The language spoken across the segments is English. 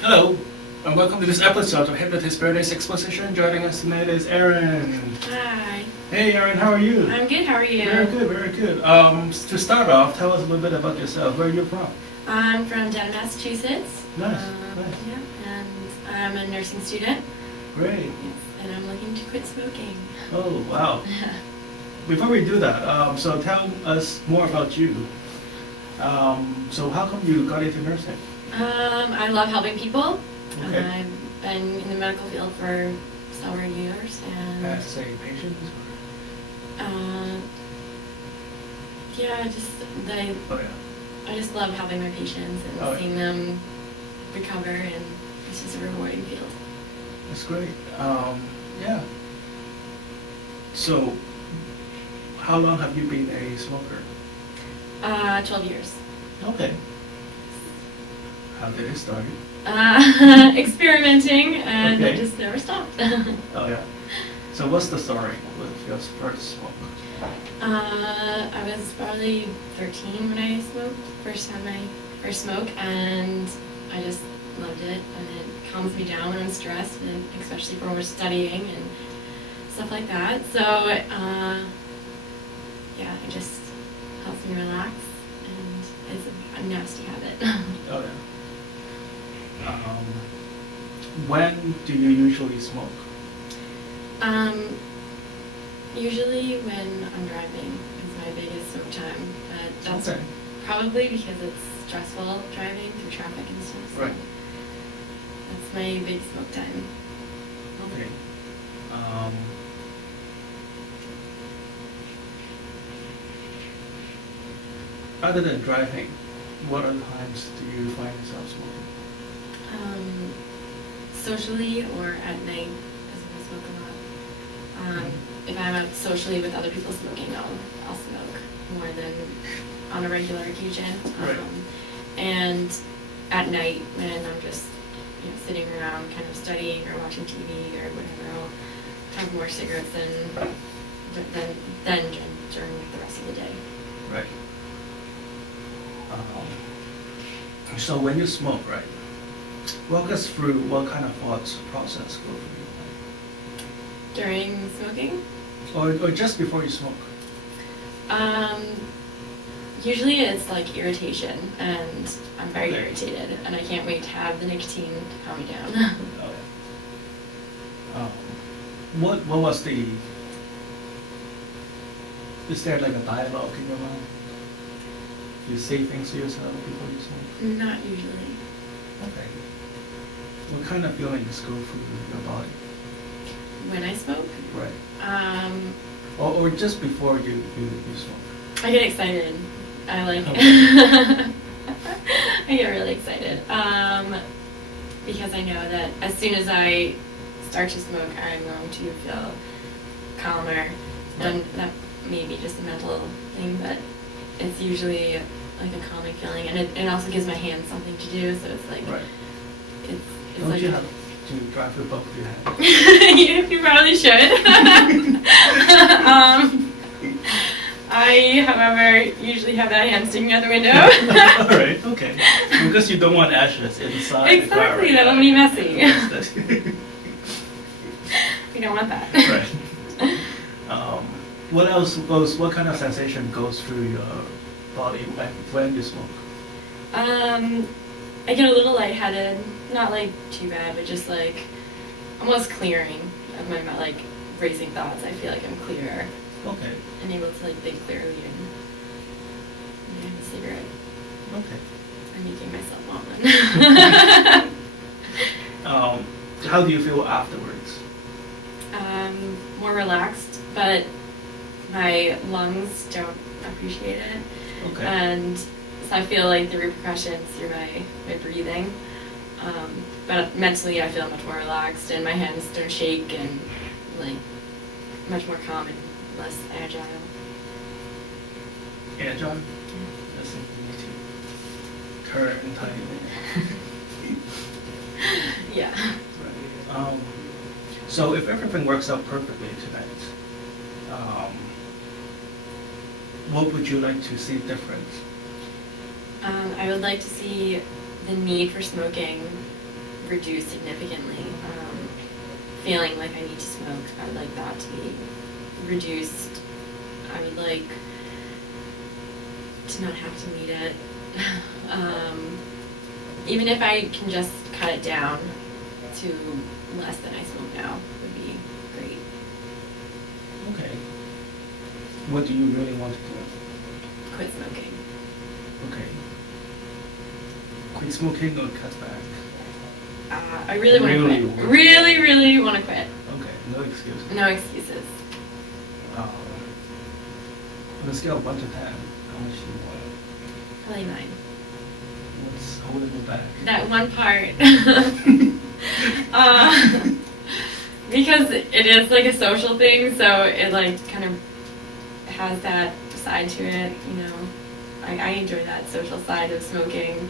Hello, and welcome to this episode of Hypnotist Paradise Exposition. Joining us tonight is Erin. Hi. Hey Erin, how are you? I'm good, how are you? Very good, very good. To start off, tell us a little bit about yourself. Where are you from? I'm from Denham, Massachusetts. Nice, nice. Yeah, and I'm a nursing student. Great. Yes, and I'm looking to quit smoking. Oh, wow. Before we do that, so tell us more about you. So how come you got into nursing? I love helping people. Okay. I've been in the medical field for several years, and As, say, patients? yeah, Oh, yeah. I just love helping my patients and Oh, yeah. seeing them recover, and it's just a rewarding field. That's great. Yeah. So, how long have you been a smoker? 12 years. Okay. How did it start? Experimenting, and I Okay. just never stopped. Oh yeah. So what's the story with your first smoke? I was probably 13 when I smoked, first time I first smoked, and I just loved it, and it calms me down when I'm stressed, and especially when we're studying and stuff like that. So, yeah, it just helps me relax, and it's a nasty habit. Oh yeah. When do you usually smoke? Usually when I'm driving is my biggest smoke time. That's Okay. probably because it's stressful driving through traffic and stuff. So Right. that's my big smoke time. Okay. Other than driving, what other times do you find yourself smoking? Socially or at night, because I smoke a lot. If I'm out socially with other people smoking, I'll smoke more than on a regular occasion. Right. And at night, when I'm just sitting around, kind of studying or watching TV or whatever, I'll have more cigarettes than during the rest of the day. Right. So when you smoke, right? Walk us through what kind of thoughts process go through During smoking? your mind, or just before you smoke. Usually it's like irritation, and I'm very Okay. irritated, and I can't wait to have the nicotine to calm me down. Oh, yeah. What was the? Is there like a dialogue in your mind? You say things to yourself before you smoke? Not usually. Okay. What kind of feelings go through your body? When I smoke, Right. Or just before you smoke? I get excited. I like Okay. I get really excited because I know that as soon as I start to smoke, I'm going to feel calmer. And that may be just a mental thing, but it's usually like a calming feeling, and it also gives my hands something to do. So it's like Right. it's Don't like you have to drive with both of your hands? you probably should. I, however, usually have that hand sticking out the window. Alright, okay. Because you don't want ashes inside the car. Exactly, that would be messy. Yes, We don't want that. right. What else what kind of sensation goes through your body when you smoke? I get a little lightheaded, not like too bad, but just like almost clearing of my mind, like racing thoughts. I feel like I'm clearer Okay. and able to like think clearly and have a cigarette. Okay. I'm making myself want one. How do you feel afterwards? More relaxed, but my lungs don't appreciate it. Okay. And so I feel like the repercussions through my breathing. But mentally I feel much more relaxed, and my hands don't shake, and like much more calm and less agile. Agile? That's it. You need to turn and tighten. Yeah. Right. So if everything works out perfectly tonight, what would you like to see different? I would like to see the need for smoking reduce significantly. Feeling like I need to smoke, I would like that to be reduced. I would like to not have to need it. Even if I can just cut it down to less than I smoke now, would be great. Okay. What do you really want to do? Quit smoking. Okay. Quit smoking or cut back? I really want to Really quit. want- Really, really want to quit. Okay, no excuses. No excuses. On a scale of 1 to 10, how much do you want? Probably 9. What's holding you back? That one part. Because it is like a social thing, so it like kind of has that side to it, you know. I enjoy that social side of smoking.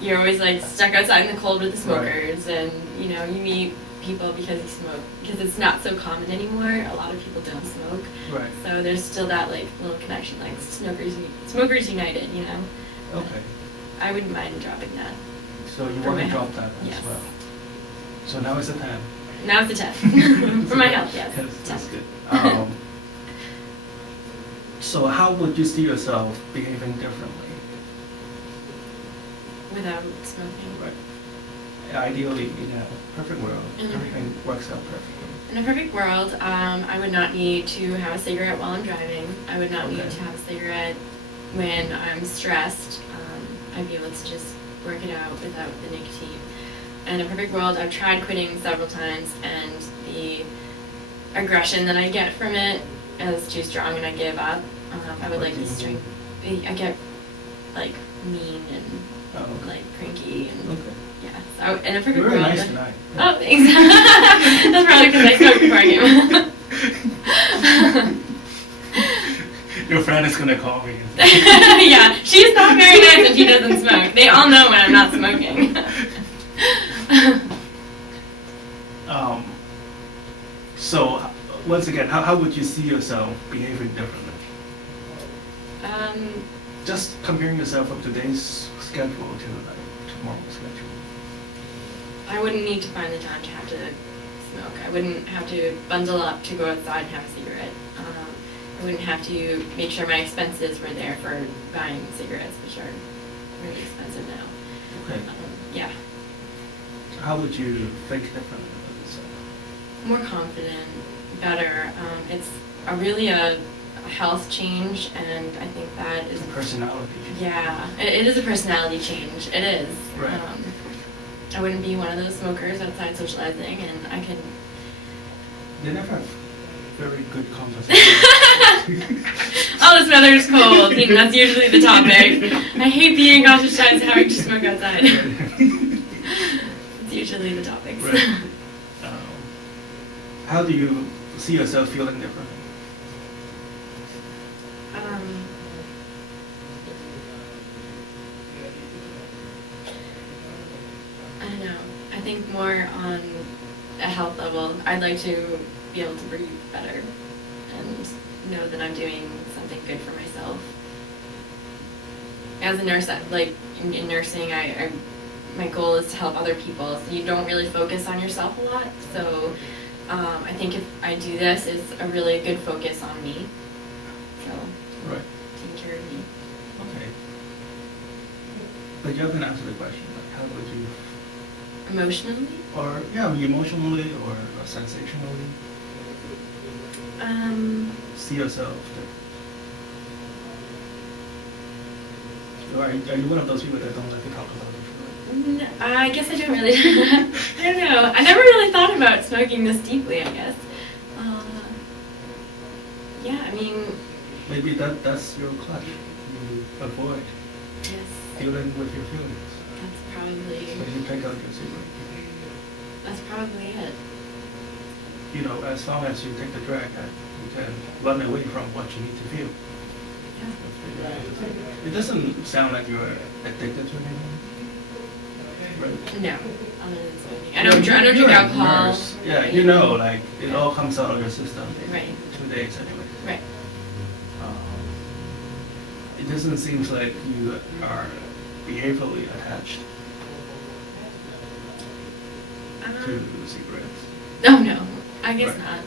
You're always like stuck outside in the cold with the smokers, right. And you know, you meet people because you smoke, because it's not so common anymore. A lot of people don't smoke, right. So there's still that like little connection, like smokers united, you know. Okay. I wouldn't mind dropping that. So you for want my to drop health. that Yes. as well. So now it's a 10. Now it's a 10. For my health, yes. That's 10. good. So how would you see yourself behaving differently? Without smoking. Right. Ideally, in a perfect world, everything works out perfectly. In a perfect world, I would not need to have a cigarette while I'm driving. I would not need Okay. to have a cigarette when I'm stressed. I'd be able to just work it out without the nicotine. In a perfect world, I've tried quitting several times, and the aggression that I get from it is too strong, and I give up. I would like to string. I get like mean and like cranky and yeah. So in a perfect You're world. very nice tonight. Oh, thanks. That's probably because I smoked before I came. Your friend is gonna call me. Yeah, she's not very nice when she doesn't smoke. They all know when I'm not smoking. So, once again, how would you see yourself behaving differently? Just comparing yourself from today's schedule to like tomorrow's schedule. I wouldn't need to find the time to have to smoke. I wouldn't have to bundle up to go outside and have a cigarette. I wouldn't have to make sure my expenses were there for buying cigarettes, which are really expensive now. Okay. Yeah. How would you think differently about yourself? More confident, better. It's really a health change, and I think that is a personality. Yeah, it is a personality change. It is. Right. I wouldn't be one of those smokers outside socializing, and I can. They never have very good conversation. Oh, this weather's cold. You know, that's usually the topic. I hate being ostracized having to smoke outside. It's usually the topics. Right. How do you see yourself feeling differently? I don't know. I think more on a health level. I'd like to be able to breathe better and know that I'm doing something good for myself. As a nurse, like in nursing, my goal is to help other people. So you don't really focus on yourself a lot. So I think if I do this, it's a really good focus on me. So right. taking care of me. Okay. But you haven't answered the question. Like, how would you? Emotionally? Or emotionally or sensationally. See yourself. Are you one of those people that don't like to talk about it? I guess I don't really. I don't know. I never really thought about smoking this deeply, I guess. Yeah, I mean. Maybe that's your clutch. You avoid dealing with your feelings. That's probably. So you take out your secret. That's probably it. You know, as long as you take the drag, you can run away from what you need to feel. Yeah. It doesn't sound like you're addicted to anything. Right? No, other than smoking. I don't drink alcohol. Nurse. Yeah, you know, like it all comes out of your system. Right. 2 days anyway. Right. It doesn't seem like you are behaviorally attached. to cigarettes? No, I guess Right. not.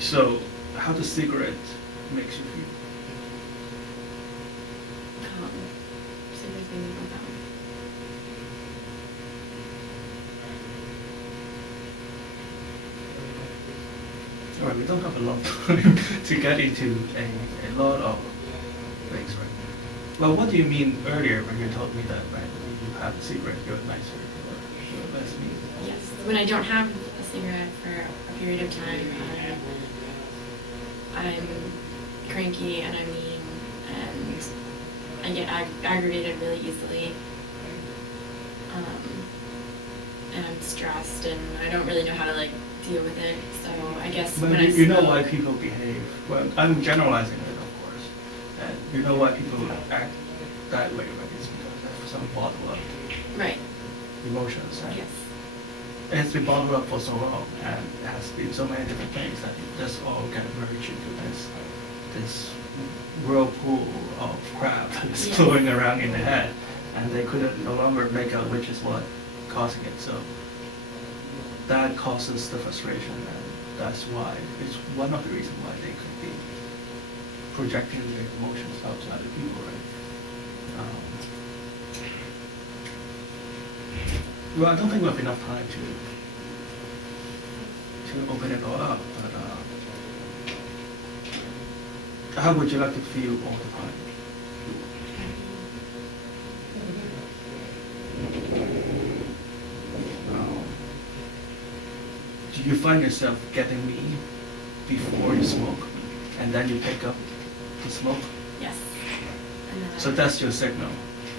So, how does cigarette makes you feel? Cigarettes make me feel calm. All right, we don't have a lot of time to get into a lot of things, right? Well, what do you mean earlier when you told me that, right, when you have a cigarette, you're nicer, or less mean? Yes, when I don't have a cigarette for a period of time, I'm cranky and I'm mean and I get aggravated really easily. And I'm stressed and I don't really know how to like deal with it. So I guess But when you know smoke- why people behave. Well, I'm generalizing it, of course. And you know why people act that way, right? It's because they have some bottled up Right. emotions. And Yes. it's been bottled up for so long, and it has been so many different things that it just all get merged into this whirlpool of crap that's Yes. flowing around in the head, and they couldn't no longer make out which is what causing it. So that causes the frustration, and that's why it's one of the reasons why they could be projecting their emotions outside of people, right? Well, I don't think we have enough time to open it all up, but how would you like to feel all the time? Do you find yourself getting mean before you smoke, and then you pick up the smoke? Yes. So that's your signal.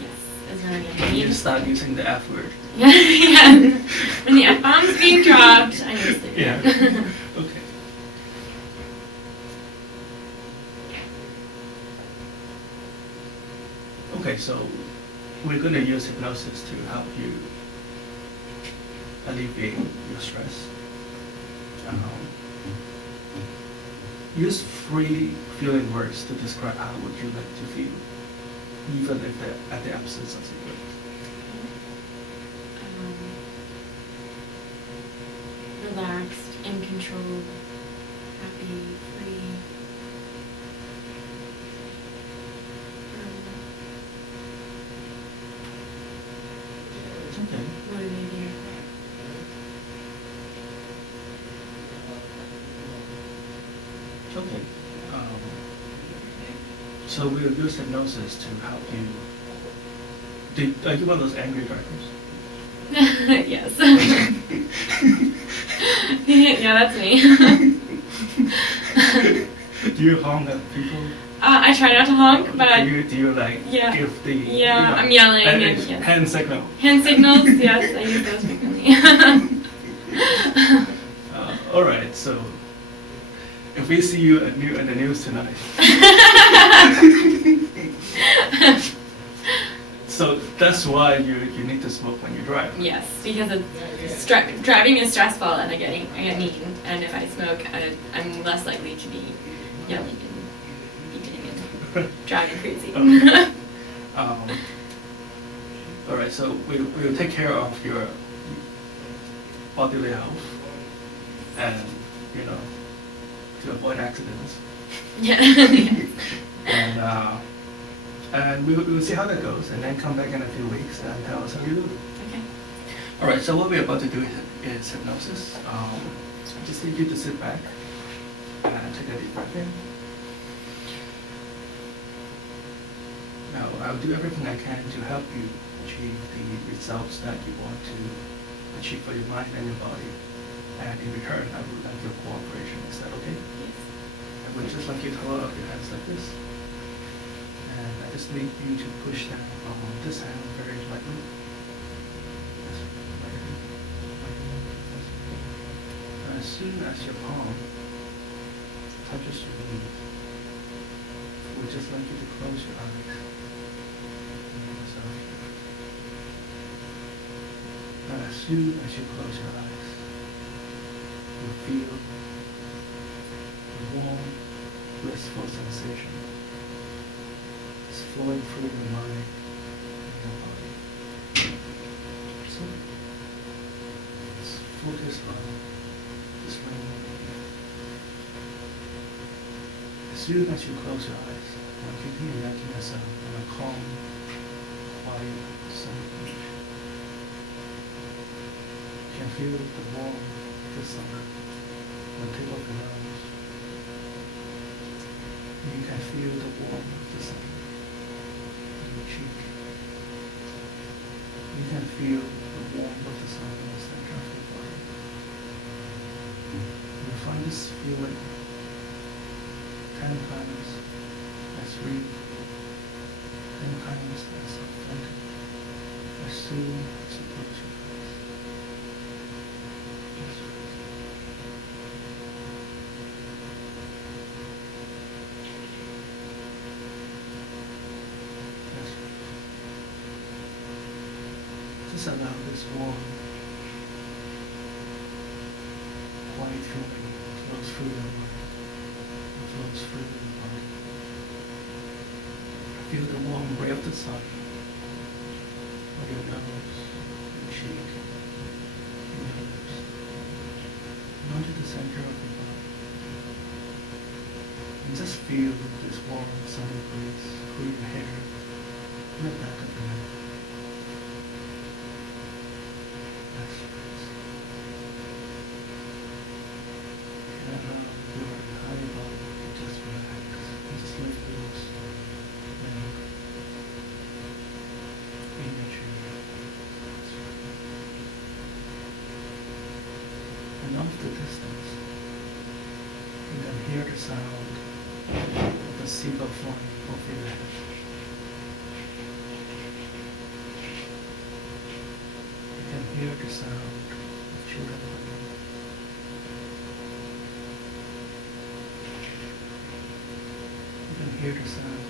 Yes. Is when I get When you mean. start using the F word. Yeah. When the F-bomb's being dropped, I use it. Yeah. Okay. Okay, so we're going to use hypnosis to help you alleviate your stress. Use free feeling words to describe how would you like to feel, even if they're at the absence of cigarettes. Relaxed, in control, happy, free. Okay. Motivating. Okay. So we'll use hypnosis to help you. Are you one of those angry drivers? Yes. Yeah, that's me. Do you honk at people? I try not to honk, but Do you like yeah. give the Yeah, I'm yelling and yes. hand signal? Hand signals, yes, I use those frequently. All right, so if we see you in the news tonight, so that's why you need to smoke when you drive. Yes, because driving is stressful and I get mean, and if I smoke, I'm less likely to be yelling and beating and driving crazy. Okay. All right, so we'll take care of your bodily health, and to avoid accidents. Yeah. And we'll see how that goes, and then come back in a few weeks and tell us how you do. Okay. All right, so what we're about to do is hypnosis. I just need you to sit back and take a deep breath in. Now, I'll do everything I can to help you achieve the results that you want to achieve for your mind and your body. And in return, I would like your cooperation. Is that okay? Yes. I would just like you to hold up your hands like this. And I just need you to push down on this hand very lightly. Yes, lightly, lightly. And as soon as your palm touches your knee, I would just like you to close your eyes. And as soon as you close your eyes, you feel a warm, blissful sensation. This flowing through your mind and your body. So let's focus on this moment. As soon as you close your eyes, I want you to imagine yourself on a calm, quiet, sunny beach. You can feel the warmth of the sun on the tip of your nose. And you can feel the warmth of the sun on your cheek. You can feel the warmth of the sun in the center of your body. You find this feeling 10 times as real, 10 times as authentic, as soon as you close your eyes. That's right. That's right. Just allow this warm, quiet feeling flows through your mind. Flows through your body. Feel the warm ray of the sun on your nose, your cheek, your lips, and onto the center of your body. And just feel this warm sunny breeze through your hair and the back of your neck. That's right. And allow your entire body to just relax and just let loose and in your chair. And off the distance, you can hear the sound of the seagull flying over your head. You can hear the sound of children playing. You can hear the sound of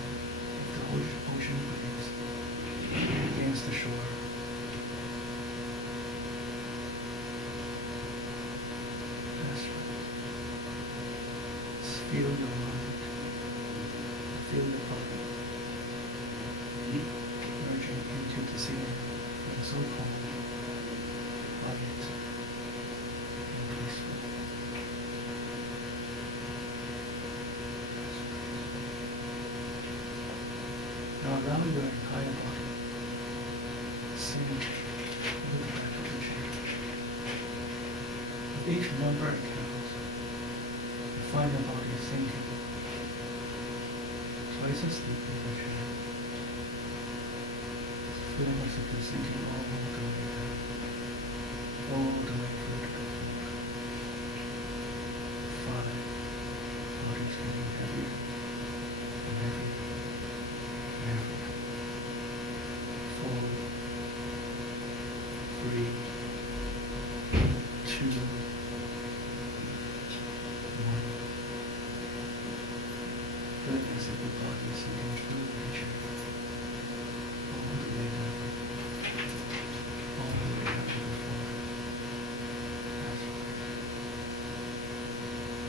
the ocean waves against the shore. That's right. Just feel your mind, feel your body merging into the sea and so calm, quiet, and peaceful. Now allow your entire body to sink into the back of the chair. With each number it counts, you find your body sinking twice as deep in the chair. Feeling as if you're sinking all the way down, all the way through the back. 5, body's getting heavier and heavier. 4, 3, 2, 1. Feel as if your body is sinking through the chair, all the way down, all the way down to the floor. That's right.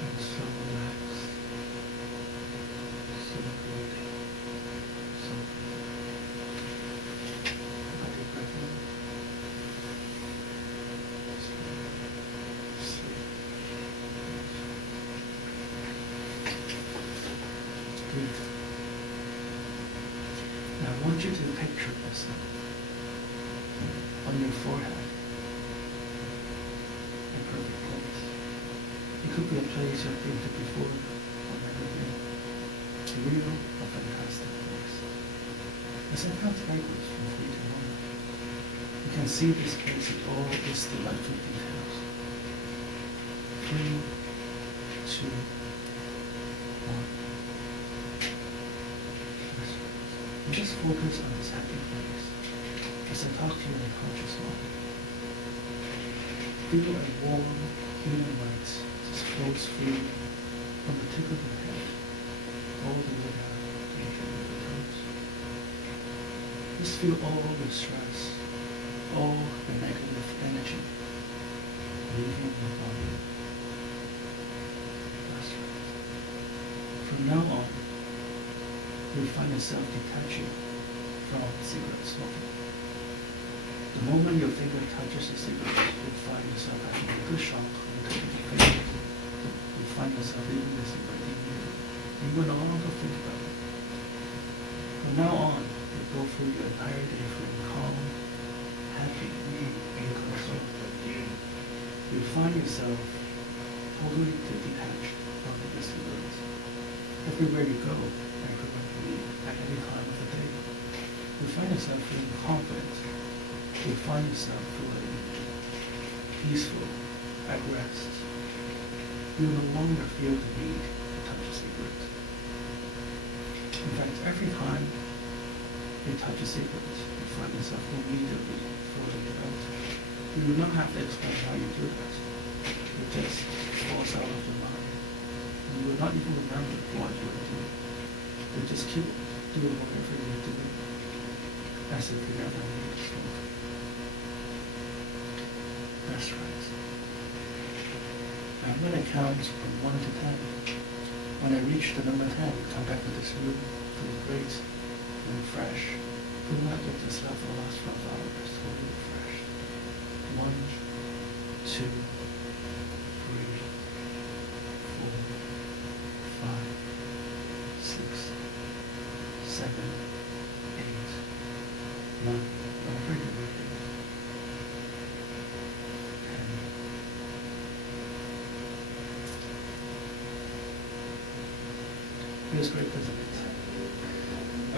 And so relaxed, so good, so good. Let your breath in. Sleep. Good. Now I want you to picture yourself on your forehead, a perfect place. It could be a place you've been to before or never been. A real or fantastic place. As I count backwards from 3 to 1, you can see this place with all its delightful details. 3, 2, 1. And just focus on this happy place as I talk to your unconscious mind. Feel a warm, healing light just flows through from the tip of your head all the way down to your fingertips. Just feel all the stress, all the negative energy leaving your body. That's right. From now on, you'll find yourself detaching from cigarette smoking. The moment your finger touches the cigarette, you'll find yourself having a good shock and touching your fingers. You'll find yourself leaving the cigarette immediately. You will no longer think about it. From now on, you'll go through your entire day feeling calm, happy, and in control. You'll find yourself totally detached from the cigarettes. Everywhere you go, and everywhere you leave, at any time of the day, you'll find yourself feeling confident. You'll find yourself feeling peaceful, at rest. You'll no longer feel the need to touch a cigarette. In fact, every time you touch a cigarette, you find yourself immediately throwing it out. You will not have to explain why you do that. It just falls out of your mind. You will not even remember what you were doing. You just keep doing whatever you're doing, as if you never needed to smoke. That's right. I'm going to count from 1 to 10. When I reach the number 10, come back to this room, feeling great and fresh. Do not let yourself for the last 12 hours totally refreshed. 1, 2, 3, 4, 5, 6, 7, 8, 9. Oh, very good, very good. 10. Feels great, doesn't it?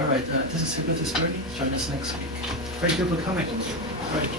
All right, this is Hypnotist Erin. Join us next week. Thank you for coming. All right.